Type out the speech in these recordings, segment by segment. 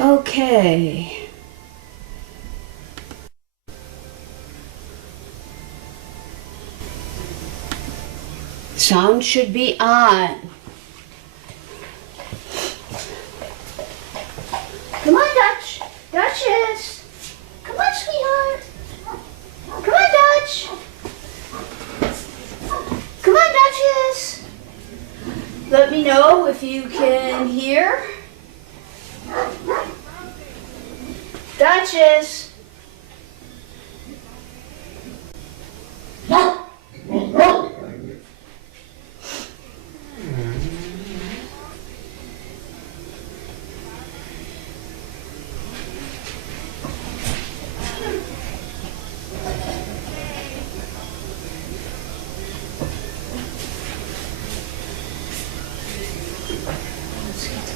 Okay. Sound should be on. Come on, Duchess. Come on, sweetheart. Come on, Dutch. Come on, Duchess. Let me know if you can hear. Duchess.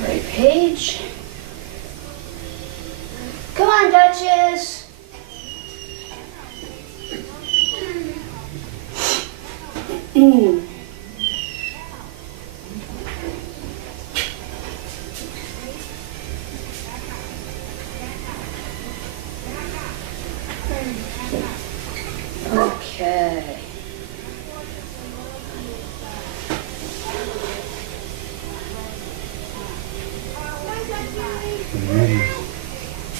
Right page. Come on, Duchess. Okay.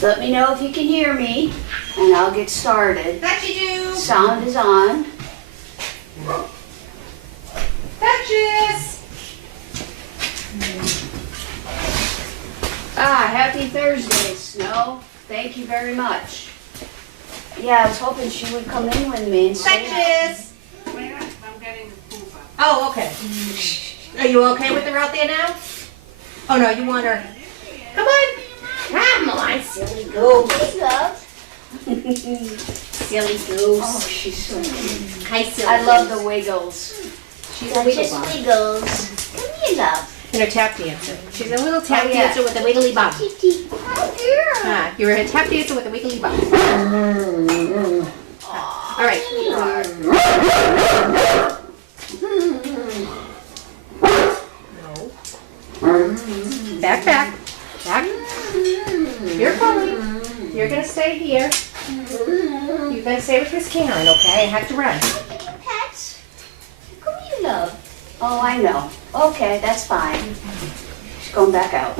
Let me know if you can hear me, and I'll get started. DianeW! Sound is on. Duchess! Happy Thursday, Snow. Thank you very much. Yeah, I was hoping she would come in with me and say Duchess! Wait, I'm getting the poop up. Oh, okay. Are you okay with her out there now? Oh no, you want her. Come on! Come on, silly goose. Hey, love. Silly goose. Oh, she's so cute. Hi, silly I love goose. the wiggles. She's a wiggle Just bum. wiggles. Come here, love. And a tap dancer. She's a little tap Oh, yeah. dancer with a wiggly bum. Hi, girl. Ah, you're a tap dancer with a wiggly bum. All right. No. Back, back. Back. You're fine. You're gonna stay here. You're gonna stay with Miss Karen, okay? I have to run. Pets. Come here, love. Oh, I know. Okay, that's fine. She's going back out.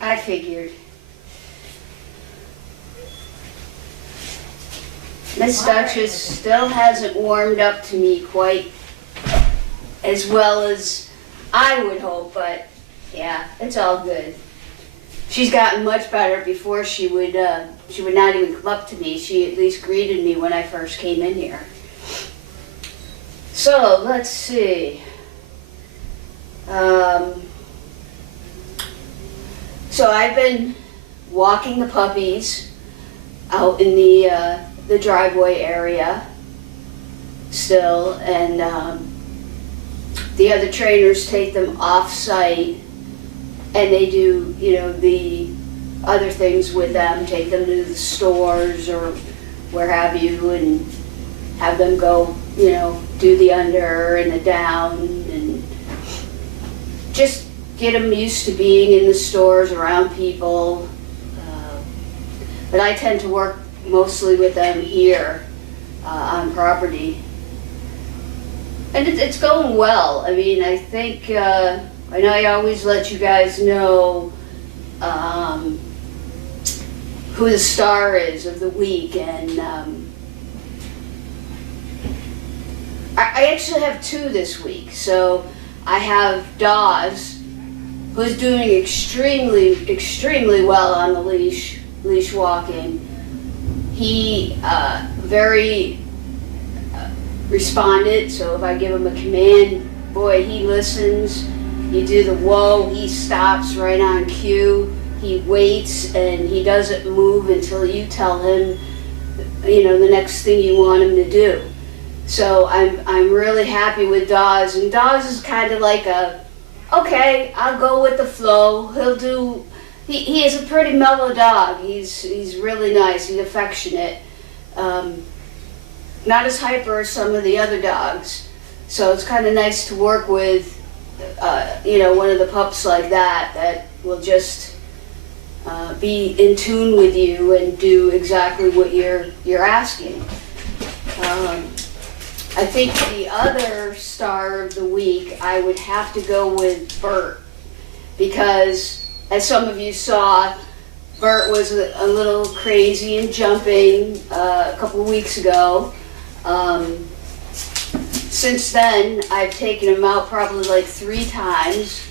I figured. Miss Duchess still hasn't warmed up to me quite as well as I would hope, but yeah, it's all good. She's gotten much better. Before she would not even come up to me. She at least greeted me when I first came in here. So let's see. So I've been walking the puppies out in the driveway area still, and the other trainers take them off-site, and they do, the other things with them, take them to the stores or where have you, and have them go, do the under and the down, and just get them used to being in the stores around people. But I tend to work mostly with them here on property. And it's going well. I mean, I think, I know I always let you guys know who the star is of the week, and I actually have two this week. So I have Dawes, who's doing extremely well on the leash walking. He very responded, so if I give him a command, boy, he listens. You do the whoa, he stops right on cue. He waits and he doesn't move until you tell him, the next thing you want him to do. So I'm really happy with Dawes, and Dawes is kind of like okay, I'll go with the flow. He'll do. He is a pretty mellow dog. He's really nice. He's affectionate. Not as hyper as some of the other dogs. So it's kind of nice to work with, one of the pups like that will just be in tune with you and do exactly what you're asking. I think the other star of the week, I would have to go with Bert, because as some of you saw, Bert was a little crazy and jumping a couple weeks ago. Since then, I've taken him out probably like 3 times.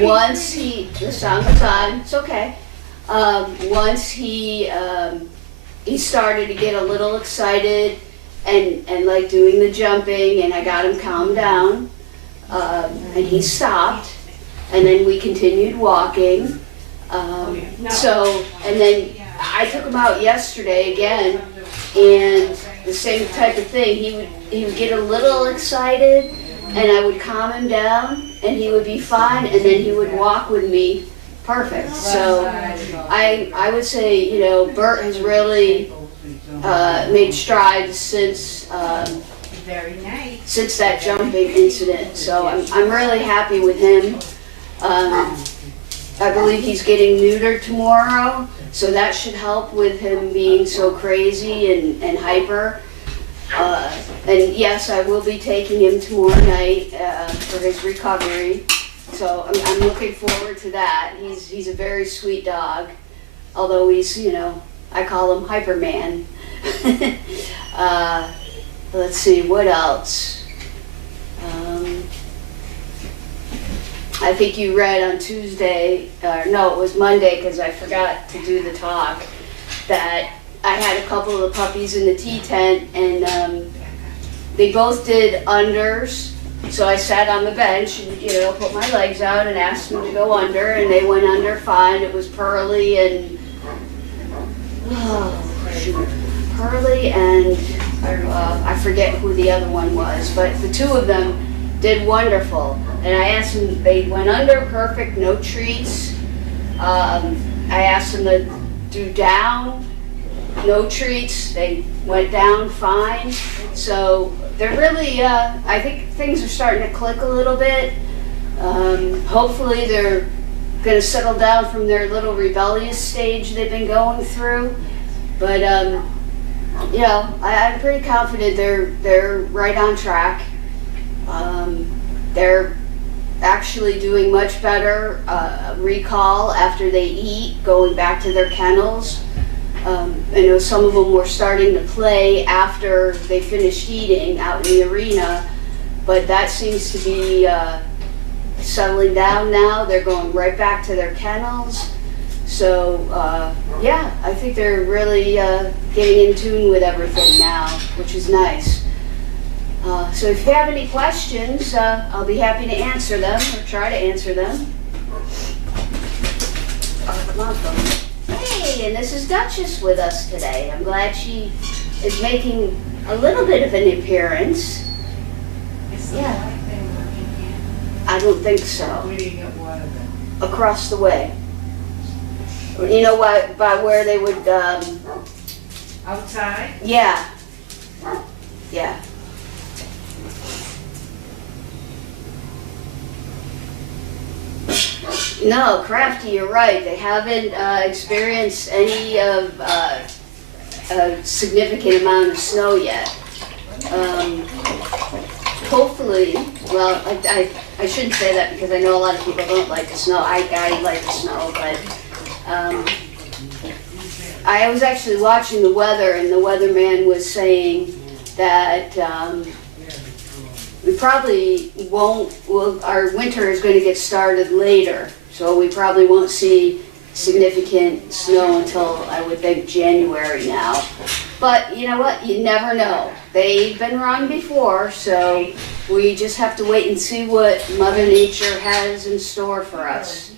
Once the sound was on, it's okay. Once he started to get a little excited and like doing the jumping, and I got him calmed down, and he stopped, and then we continued walking. And then I took him out yesterday again, and the same type of thing. He would get a little excited, and I would calm him down, and he would be fine, and then he would walk with me perfect. So I would say, you know, Bert has really made strides since that jumping incident. So I'm really happy with him. I believe he's getting neutered tomorrow, so that should help with him being so crazy and hyper. And yes, I will be taking him tomorrow night for his recovery. So I'm looking forward to that. He's a very sweet dog, although he's, you know, I call him Hyperman. Let's see, what else? I think you read on Tuesday, no, it was Monday, because I forgot to do the talk, that I had a couple of the puppies in the tea tent, and they both did unders. So I sat on the bench and, you know, put my legs out and asked them to go under, and they went under fine. It was Pearly and I forget who the other one was, but the 2 of them did wonderful. And I asked them, they went under perfect, no treats. I asked them to do down, no treats. They went down fine. So they're really, I think things are starting to click a little bit. Hopefully they're going to settle down from their little rebellious stage they've been going through. But, you know, I'm pretty confident they're right on track. They're actually doing much better recall after they eat, going back to their kennels. I know some of them were starting to play after they finished eating out in the arena, but that seems to be settling down now. They're going right back to their kennels. So yeah, I think they're really getting in tune with everything now, which is nice. So if you have any questions, I'll be happy to answer them, or try to answer them. Oh, come on, folks. Hey, and this is Duchess with us today. I'm glad she is making a little bit of an appearance. Yeah. I don't think so. Where do you get water then? Across the way. You know what, by where they would, Outside? yeah. Yeah. No, Crafty, you're right. They haven't experienced any of a significant amount of snow yet. Hopefully, well, I shouldn't say that because I know a lot of people don't like the snow. I like the snow, but I was actually watching the weather, and the weatherman was saying that we probably won't, well, our winter is going to get started later, so we probably won't see significant snow until, I would think, January now. But you know what? You never know. They've been wrong before, so we just have to wait and see what Mother Nature has in store for us.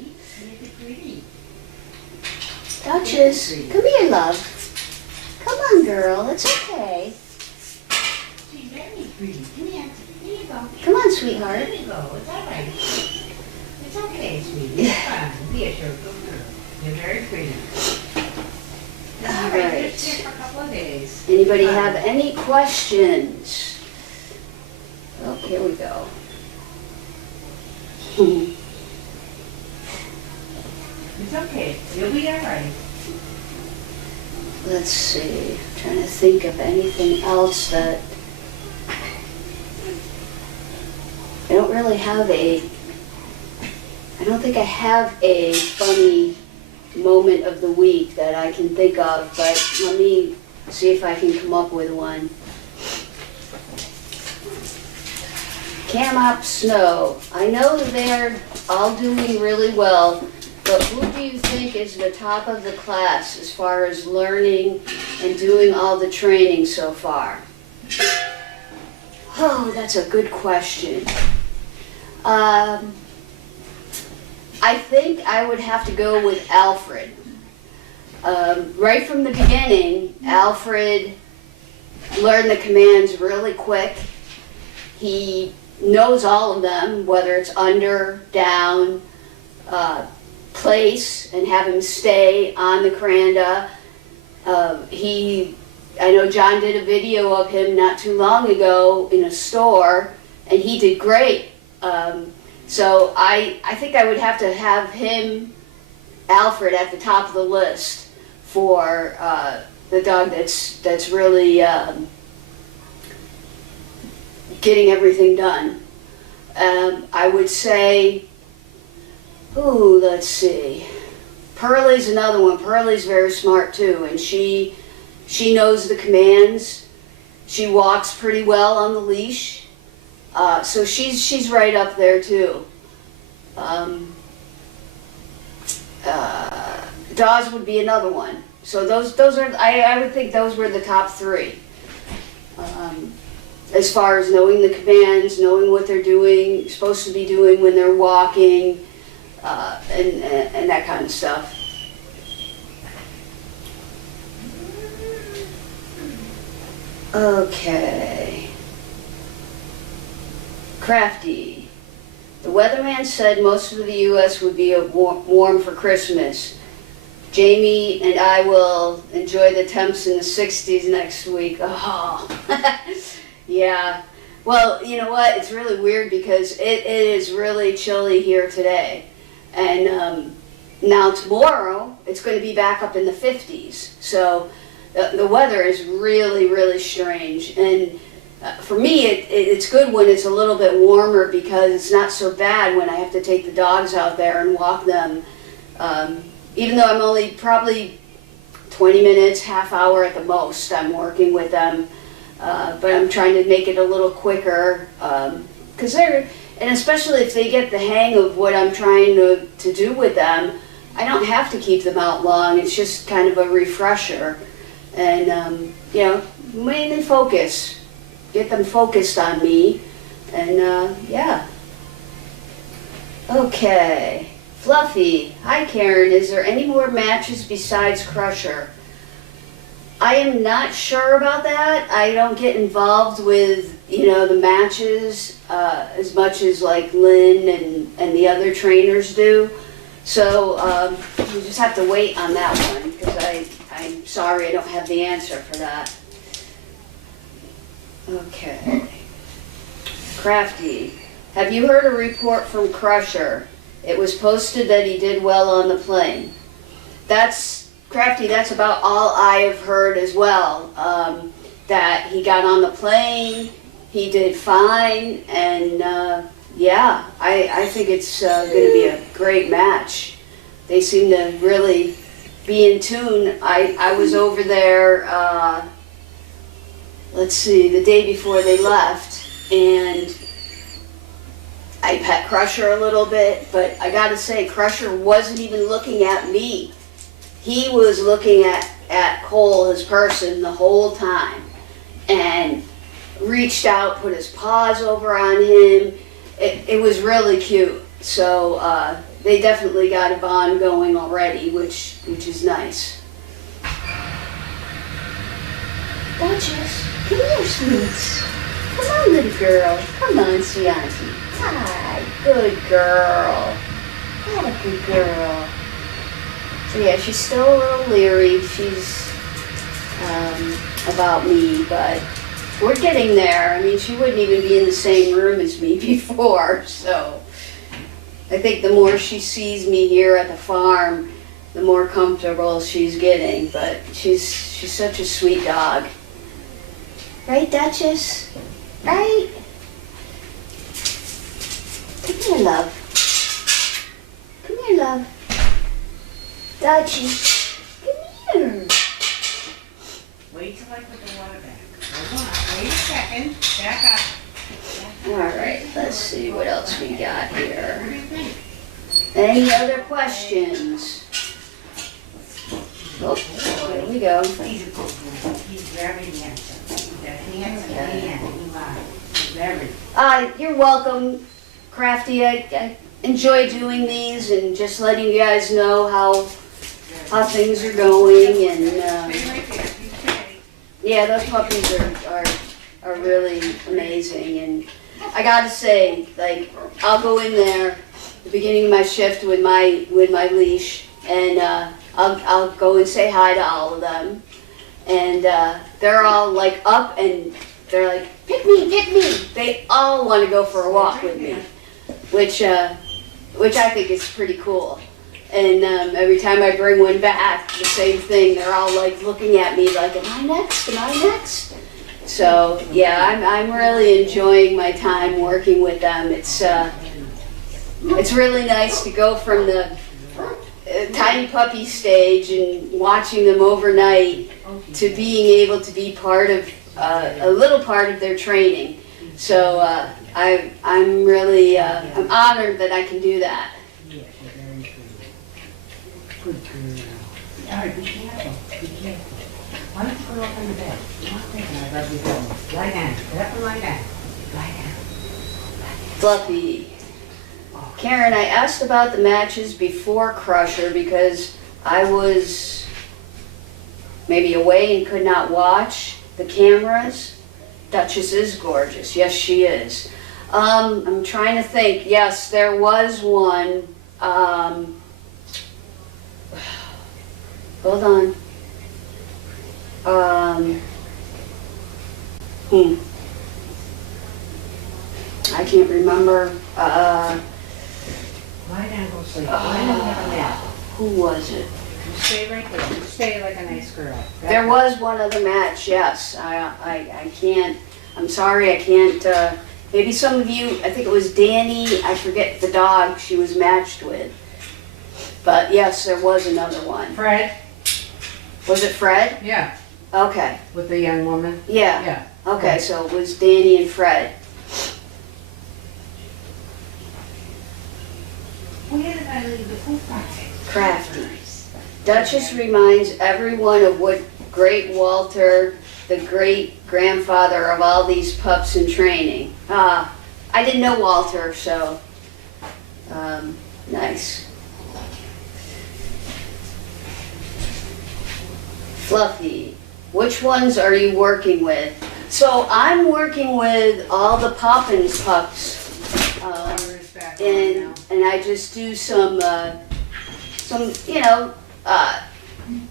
Duchess, come here, love. Come on, girl. It's okay. She's very pretty. Come here. Here you go. Come on, sweetheart. There you go. It's all right. It's okay, sweetie. It's fine. Be a sure good girl. You're very pretty. All Just right. here for a couple of days. Anybody have any questions? Oh, here we go. It's okay. You'll be all right. Let's see. I'm trying to think of anything else that I don't really have a. I don't think I have a funny moment of the week that I can think of, but let me see if I can come up with one. Cam Snow. I know they're all doing really well, but who do you think is the top of the class as far as learning and doing all the training so far? Oh, that's a good question. I think I would have to go with Alfred. Right from the beginning, Alfred learned the commands really quick. He knows all of them, whether it's under, down, place, and have him stay on the Cranda. I know John did a video of him not too long ago in a store, and he did great. So I think I would have to have him, Alfred, at the top of the list for the dog that's really getting everything done. I would say, ooh, let's see. Pearlie's another one. Pearlie's very smart too, and she knows the commands. She walks pretty well on the leash. So she's right up there too. Dawes would be another one. So those are, I would think those were the top three. As far as knowing the commands, knowing what they're doing, supposed to be doing when they're walking, and that kind of stuff. Okay. Crafty. The weatherman said most of the U.S. would be warm for Christmas. Jamie and I will enjoy the temps in the 60s next week. Oh, yeah. Well, you know what? It's really weird because it is really chilly here today. And now tomorrow, it's going to be back up in the 50s. So the weather is really, really strange. And for me, it's good when it's a little bit warmer because it's not so bad when I have to take the dogs out there and walk them. Even though I'm only probably 20 minutes, half hour at the most, I'm working with them. But I'm trying to make it a little quicker. Because and especially if they get the hang of what I'm trying to do with them, I don't have to keep them out long. It's just kind of a refresher. And, you know, mainly focus. Get them focused on me. And, yeah. Okay. Fluffy. Hi, Karen. Is there any more matches besides Crusher? I am not sure about that. I don't get involved with, you know, the matches as much as like Lynn and the other trainers do. So you just have to wait on that one because I'm sorry I don't have the answer for that. Okay. Crafty. Have you heard a report from Crusher? It was posted that he did well on the plane. Crafty, that's about all I have heard as well. That he got on the plane, he did fine, and yeah, I think it's going to be a great match. They seem to really be in tune. I was over there, let's see, the day before they left, and I pet Crusher a little bit, but I gotta say, Crusher wasn't even looking at me. He was looking at Cole, his person, the whole time, and reached out, put his paws over on him. It was really cute. So they definitely got a bond going already, which is nice. Duchess, come here, sweets. Come on, little girl. Come on, see auntie. Hi, good girl. What a good girl. So yeah, she's still a little leery. She's about me, but we're getting there. I mean, she wouldn't even be in the same room as me before, so I think the more she sees me here at the farm, the more comfortable she's getting. But she's such a sweet dog. Right, Duchess? Right? Come here, love. Come here, love. Duchess, come here. Wait till I put the water back. Hold on, wait a second. Back up. All right, let's see what else we got What here. do you think? Any other questions? Oh, here we go. He's a good boy. He's very handsome. He's a handsome man. You are. Very. You're welcome, Crafty. I enjoy doing these and just letting you guys know how things are going. And Stay right there. He's steady. yeah, those puppies are really amazing. And I gotta say, like, I'll go in there at the beginning of my shift with my leash, and I'll go and say hi to all of them, and they're all like up and they're like, pick me, pick me. They all want to go for a walk with me, which I think is pretty cool. And every time I bring one back, the same thing. They're all like looking at me like, am I next? Am I next? So yeah, I'm really enjoying my time working with them. It's really nice to go from the tiny puppy stage and watching them overnight to being able to be part of a little part of their training. So I'm really I'm honored that I can do that. Yes, you're very good. Good girl. All right, be careful. Be careful. Why don't you go up on the bed? Come up there and I'll rub you down. Lie down. Get up and lie down. Lie down. Fluffy. Karen, I asked about the matches before Crusher because I was maybe away and could not watch the cameras. Duchess is gorgeous. Yes, she is. I'm trying to think. Yes, there was one. Hold on. I can't remember. Lie down, go sleep. Lie down and have a nap. Who was it? You stay right there. You stay like a nice girl. There was one other match, yes. I can't, I'm sorry, I can't, maybe some of you, I think it was Danny, I forget the dog she was matched with. But yes, there was another one. Fred? Was it Fred? Yeah. Okay, With the young woman? yeah. Yeah. Okay, so it was Danny and Fred. Where did I leave the food packet? Crafty. Duchess reminds everyone of what great Walter, the great grandfather of all these pups in training. I didn't know Walter, so nice. Fluffy, which ones are you working with? So I'm working with all the Poppins pups. And I just do some you know,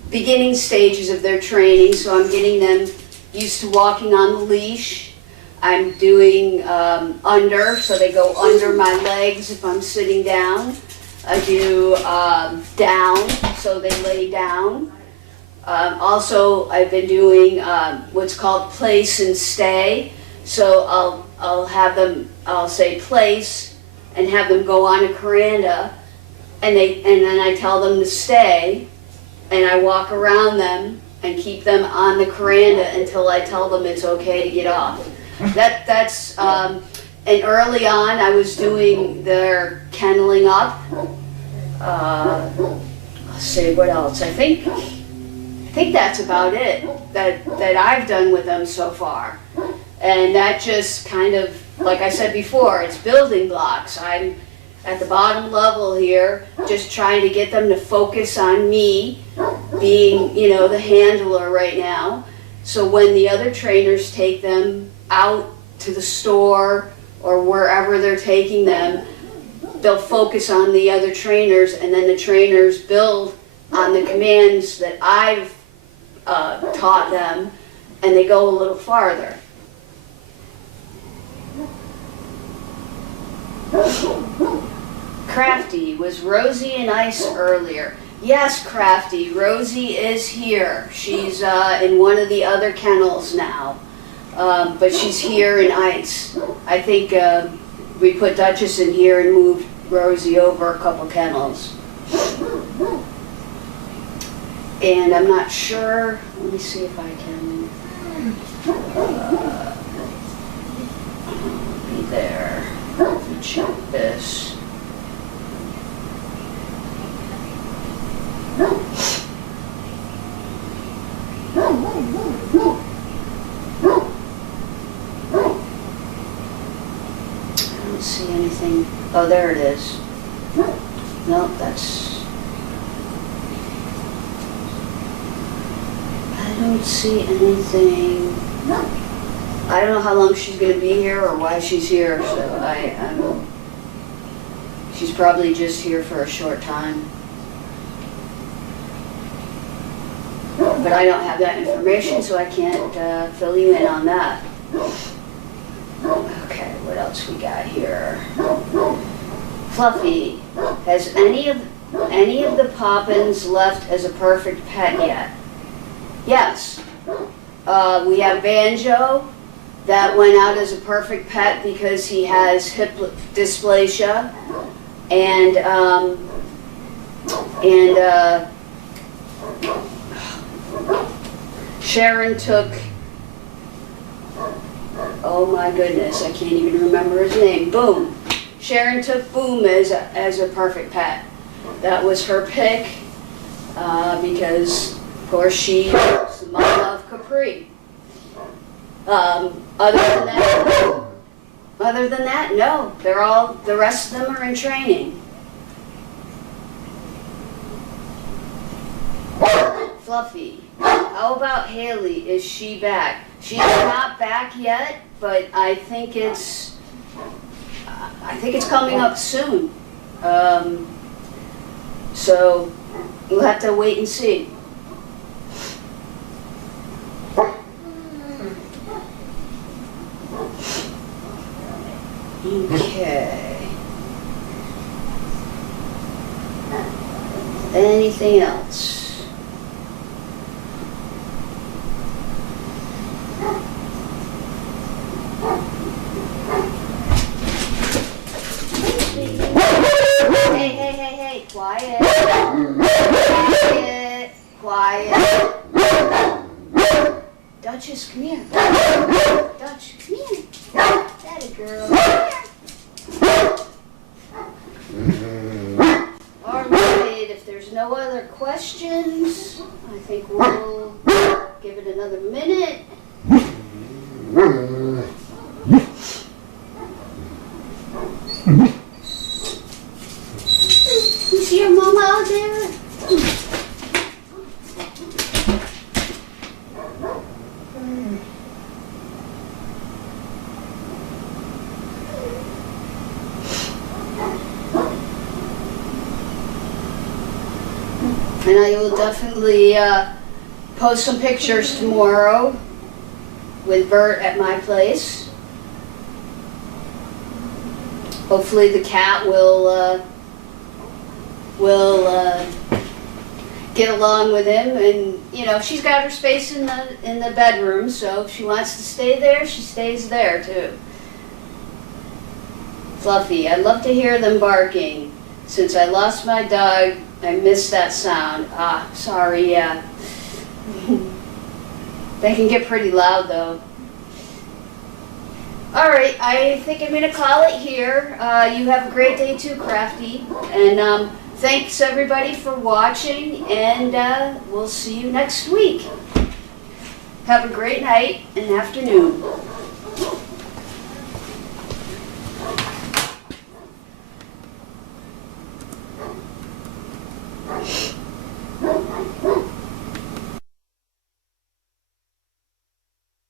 beginning stages of their training. So I'm getting them used to walking on the leash. I'm doing under, so they go under my legs if I'm sitting down. I do down, so they lay down. Also, I've been doing what's called place and stay. So I'll have them, I'll say place, and have them go on a veranda, and then I tell them to stay, and I walk around them and keep them on the veranda until I tell them it's okay to get off. That's and early on I was doing their kenneling up. Let's see what else. I think that's about it that I've done with them so far. And that just kind of, like I said before, it's building blocks. I'm at the bottom level here, just trying to get them to focus on me being, you know, the handler right now. So when the other trainers take them out to the store or wherever they're taking them, they'll focus on the other trainers, and then the trainers build on the commands that I've taught them, and they go a little farther. Crafty, was Rosie in ice earlier? Yes, Crafty, Rosie is here. She's in one of the other kennels now, but she's here in ice. I think we put Duchess in here and moved Rosie over a couple kennels. And I'm not sure, let me see if I can be there. Let me check this. I don't see anything. Oh, there it is. No, that's... I don't see anything. I don't know how long she's going to be here or why she's here, so she's probably just here for a short time. But I don't have that information, so I can't fill you in on that. Okay, what else we got here? Fluffy, has any of the Poppins left as a perfect pet yet? Yes. We have Banjo. That went out as a perfect pet because he has hip dysplasia, and Sharon took, oh my goodness, I can't even remember his name, Boom. Sharon took Boom as a perfect pet. That was her pick because, of course, she is the mom of Capri. Other than that, no. The rest of them are in training. Fluffy. How about Haley? Is she back? She's not back yet, but I think it's coming up soon. So we'll have to wait and see. Okay. Anything else? Hey, quiet. Quiet. Duchess, come here. Dutch, come here. That a girl. All right, if there's no other questions, I think we'll give it another minute. You see your mama out there? And I will definitely post some pictures tomorrow with Bert at my place. Hopefully the cat will get along with him, and you know, she's got her space in the bedroom, so if she wants to stay there, she stays there too. Fluffy, I love to hear them barking. Since I lost my dog, I miss that sound. Ah, sorry, yeah. They can get pretty loud though. All right, I think I'm gonna call it here. You have a great day too, Crafty. And thanks everybody for watching, and we'll see you next week. Have a great night and afternoon.